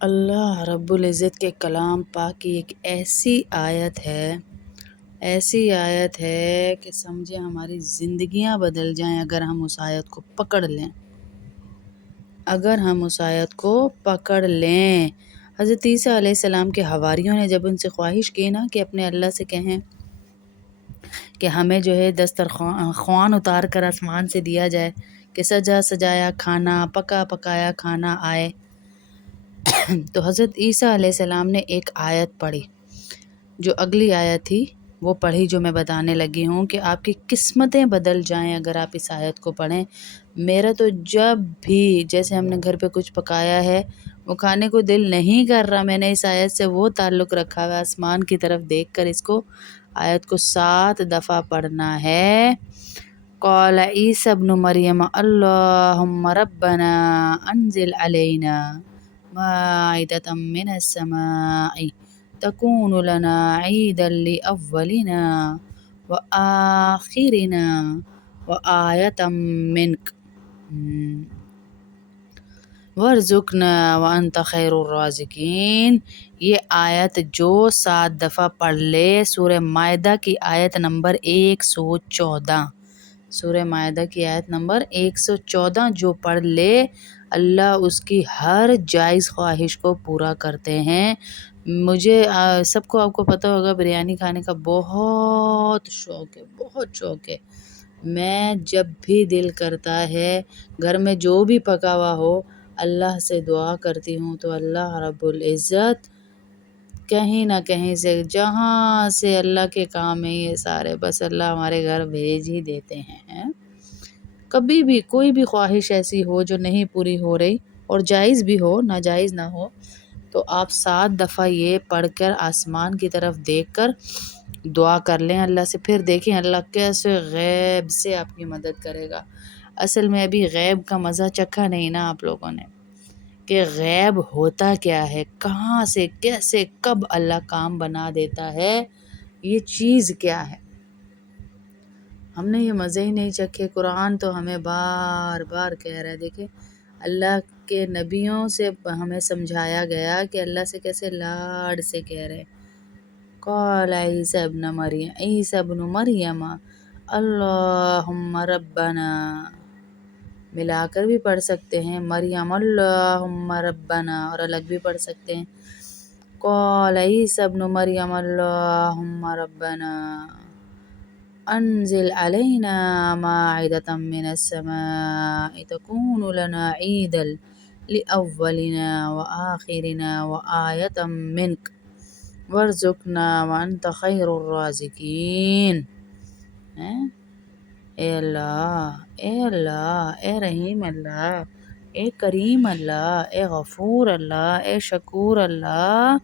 اللہ رب العزت کے کلام پاک کی ایک ایسی آیت ہے کہ سمجھے ہماری زندگیاں بدل جائیں اگر ہم اس آیت کو پکڑ لیں۔ حضرت عیسیٰ علیہ السلام کے حواریوں نے جب ان سے خواہش کی نا کہ اپنے اللہ سے کہیں کہ ہمیں جو ہے دسترخوان اتار کر آسمان سے دیا جائے، کہ سجا سجایا کھانا، پکا پکایا کھانا آئے، تو حضرت عیسیٰ علیہ السلام نے ایک آیت پڑھی، جو اگلی آیت تھی وہ پڑھی جو میں بتانے لگی ہوں کہ آپ کی قسمتیں بدل جائیں اگر آپ اس آیت کو پڑھیں۔ میرا تو جب بھی جیسے ہم نے گھر پہ کچھ پکایا ہے وہ کھانے کو دل نہیں کر رہا، میں نے اس آیت سے وہ تعلق رکھا ہوا، آسمان کی طرف دیکھ کر اس کو آیت کو 7 دفعہ پڑھنا ہے۔ قال عیسی ابن مریم اللہم ربنا انزل علینا مائدة من السماء تكون لنا عيدا لأولنا وآخرنا وآية منك وارزقنا وانت خیر الرازقین۔ یہ آیت جو 7 دفعہ پڑھ لے، سورہ مائدہ کی آیت نمبر 114، سورہ مائدہ کی آیت نمبر 114 جو پڑھ لے، اللہ اس کی ہر جائز خواہش کو پورا کرتے ہیں۔ مجھے آپ کو پتہ ہوگا بریانی کھانے کا بہت شوق ہے۔ میں جب بھی دل کرتا ہے گھر میں جو بھی پکا ہوا ہو اللہ سے دعا کرتی ہوں تو اللہ رب العزت کہیں نہ کہیں سے، جہاں سے اللہ کے کام ہیں یہ سارے، بس اللہ ہمارے گھر بھیج ہی دیتے ہیں۔ کبھی بھی کوئی بھی خواہش ایسی ہو جو نہیں پوری ہو رہی اور جائز بھی ہو، ناجائز نہ ہو، تو آپ 7 دفعہ یہ پڑھ کر آسمان کی طرف دیکھ کر دعا کر لیں اللہ سے، پھر دیکھیں اللہ کیسے غیب سے آپ کی مدد کرے گا۔ اصل میں ابھی غیب کا مزہ چکھا نہیں نا آپ لوگوں نے، کہ غیب ہوتا کیا ہے، کہاں سے کیسے کب اللہ کام بنا دیتا ہے، یہ چیز کیا ہے، ہم نے یہ مزے ہی نہیں چکھے۔ قرآن تو ہمیں بار بار کہہ رہا ہے، دیکھیں اللہ کے نبیوں سے ہمیں سمجھایا گیا کہ اللہ سے کیسے لاڈ سے کہہ رہے۔ قال عیسی ابن مریم اللہم ربنا، ملا کر بھی پڑھ سکتے ہیں، مریم اللہم ربنا، اور الگ بھی پڑھ سکتے ہیں۔ قال عیسی ابن مریم اللہم ربنا انزل علینا مائدة من السماء تكون لنا عيدا لأولنا وآخرنا وآية منك وارزقنا وانت خیر الرازقین۔ اے اللہ، اے رحیم اللہ، اے کریم اللہ، اے غفور اللہ، اے شکور اللہ،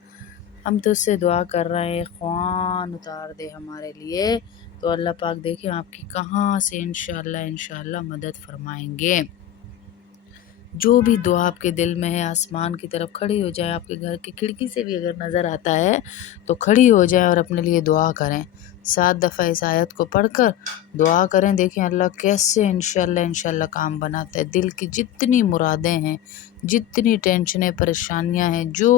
ہم تو اس سے دعا کر رہے ہیں خوان اتار دے ہمارے لیے، تو اللہ پاک دیکھیں آپ کی کہاں سے انشاءاللہ مدد فرمائیں گے۔ جو بھی دعا آپ کے دل میں ہے آسمان کی طرف کھڑی ہو جائے، آپ کے گھر کی کھڑکی سے بھی اگر نظر آتا ہے تو کھڑی ہو جائیں اور اپنے لیے دعا کریں، 7 دفعہ اس آیت کو پڑھ کر دعا کریں، دیکھیں اللہ کیسے انشاءاللہ کام بناتا ہے۔ دل کی جتنی مرادیں ہیں، جتنی ٹینشنیں پریشانیاں ہیں، جو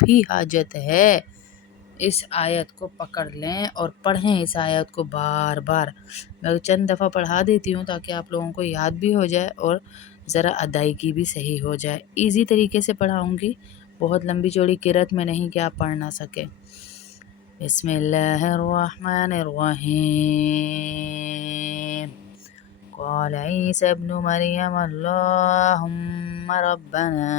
بھی حاجت ہے، اس آیت کو پکڑ لیں اور پڑھیں اس آیت کو بار بار۔ میں چند دفعہ پڑھا دیتی ہوں تاکہ آپ لوگوں کو یاد بھی ہو جائے اور ذرا ادائیگی بھی صحیح ہو جائے، ایزی طریقے سے پڑھاؤں گی، بہت لمبی چوڑی قرأت میں نہیں کہ آپ پڑھ نہ سکیں۔ بسم اللہ الرحمن الرحیم۔ قال عیسی ابن مریم اللہم ربنا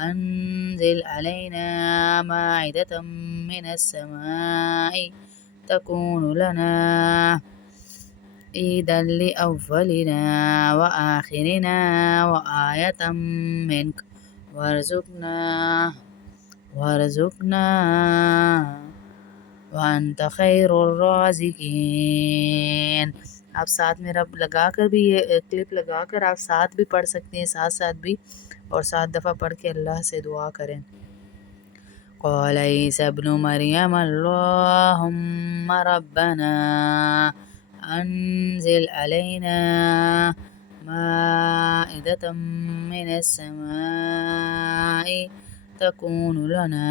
انزل علینا مائدة من السماء تكون لنا عيدا لأولنا وآخرنا وآية منك وارزقنا وانت خیر الرازقین۔ آپ ساتھ میں رب لگا کر بھی، یہ کلپ لگا کر آپ ساتھ بھی پڑھ سکتے ہیں، ساتھ بھی، اور 7 دفعہ پڑھ کے اللہ سے دعا کریں۔ قال عیسی ابن مریم اللہم ربنا انزل علینا مائدة من السماء تكون لنا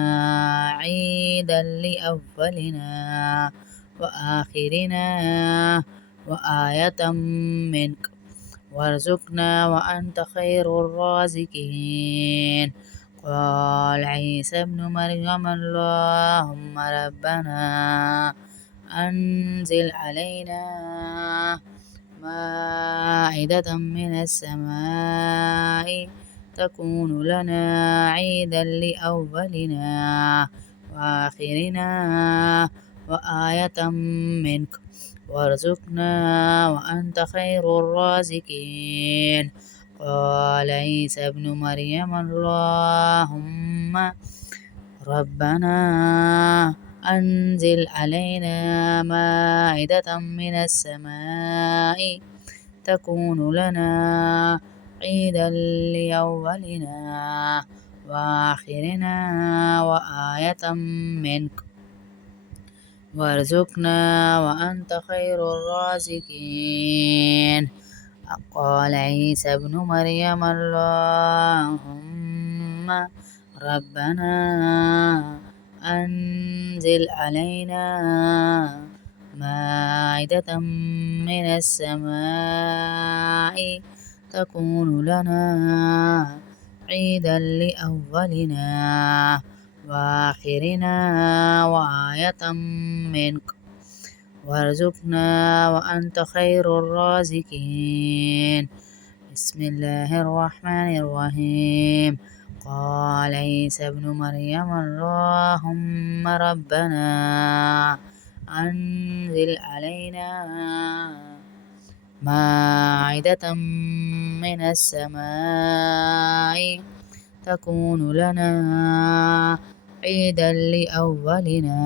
عيدا لأولنا وآخرنا وآية منك وارزقنا وأنت خير الرازقين. قال عيسى ابن مريم اللهم ربنا أنزل علينا مائدة من السماء تكون لنا عيدا لأولنا وآخرنا وآية منك وارزقنا وأنت خير الرازقين. قال عيسى ابن مريم اللهم ربنا أنزل علينا مائدة من السماء تكون لنا عيدا لأولنا وآخرنا وآية منك وارزقنا وأنت خير الرازقين. قال عيسى ابن مريم اللهم ربنا أنزل علينا مائدة من السماء تكون لنا عيدا لأولنا وآخرنا وآية منك وارزقنا وأنت خير الرازقين. بسم الله الرحمن الرحيم. قال عيسى ابن مريم اللهم ربنا أنزل علينا مائدة من السماء تكون لنا عيدا لأولنا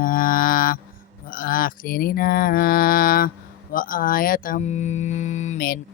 وآخرنا وآية منك